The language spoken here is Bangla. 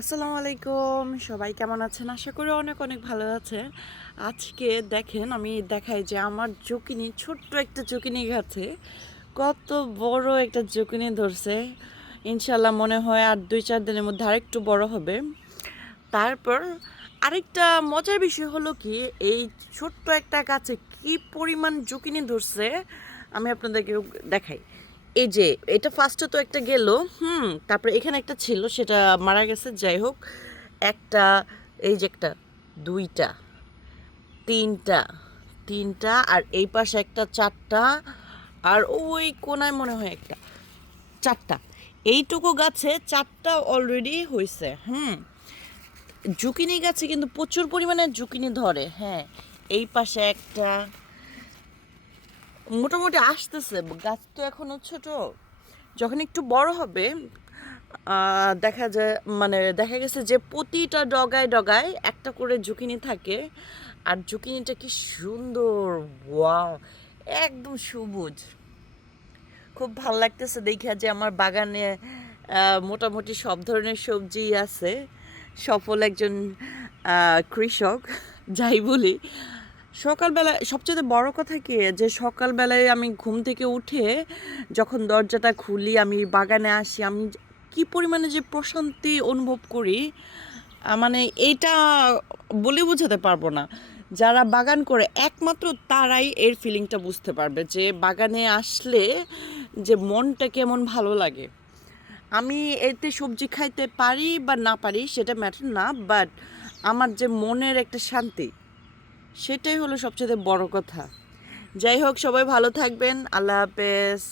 আসসালামু আলাইকুম, সবাই কেমন আছেন? আশা করি অনেক অনেক ভালো আছে। আজকে দেখেন আমি দেখাই যে আমার জুকিনি ছোট্ট একটা জুকিনি গাছে কত বড় একটা জুকিনি ধরছে। ইনশাল্লাহ মনে হয় আর 2-4 দিনের মধ্যে আরেকটু বড় হবে। তারপর আরেকটা মজার বিষয় হলো কি, এই ছোট্ট একটা গাছে কি পরিমাণ জুকিনি ধরছে আমি আপনাদেরকে দেখাই। এই যে এটা ফার্স্টে তো একটা গেল, তারপরে এখানে একটা ছিল সেটা মারা গেছে। যাই হোক, একটা, এই যে একটা, দুইটা, তিনটা, তিনটা, আর এই পাশে একটা, চারটা, আর ওই কোনায় মনে হয় একটা, চারটা। এইটুকু গাছে চারটা অলরেডি হয়েছে। জুকিনি গাছে কিন্তু প্রচুর পরিমাণে জুকিনি ধরে। হ্যাঁ, এই পাশে একটা, মোটামুটি আসতেছে। গাছ তো এখনো ছোট, যখন একটু বড় হবে দেখা যায়, মানে দেখা গেছে যে প্রতিটা ডগায় ডগায় একটা করে জুকিনি থাকে। আর জুকিনিটা কি সুন্দর! ওয়াও, একদম সবুজ। খুব ভাল লাগতেছে দেখা যে আমার বাগানে মোটামুটি সব ধরনের সবজি আছে। সফল একজন কৃষক যাই বলি। সকালবেলা সবচেয়ে বড় কথা কি, যে সকালবেলায় আমি ঘুম থেকে উঠে যখন দরজাটা খুলি, আমি বাগানে আসি, আমি কি পরিমাণে যে প্রশান্তি অনুভব করি, মানে এইটা বলে বোঝাতে পারবো না। যারা বাগান করে একমাত্র তারাই এর ফিলিংটা বুঝতে পারবে, যে বাগানে আসলে যে মনটা কেমন ভালো লাগে। আমি এতে সবজি খাইতে পারি বা না পারি সেটা ম্যাটার না, বাট আমার যে মনের একটা শান্তি, সেটাই হলো সবচেয়ে বড় কথা। যাই হোক, সবাই ভালো থাকবেন। আল্লাহ হাফেজ।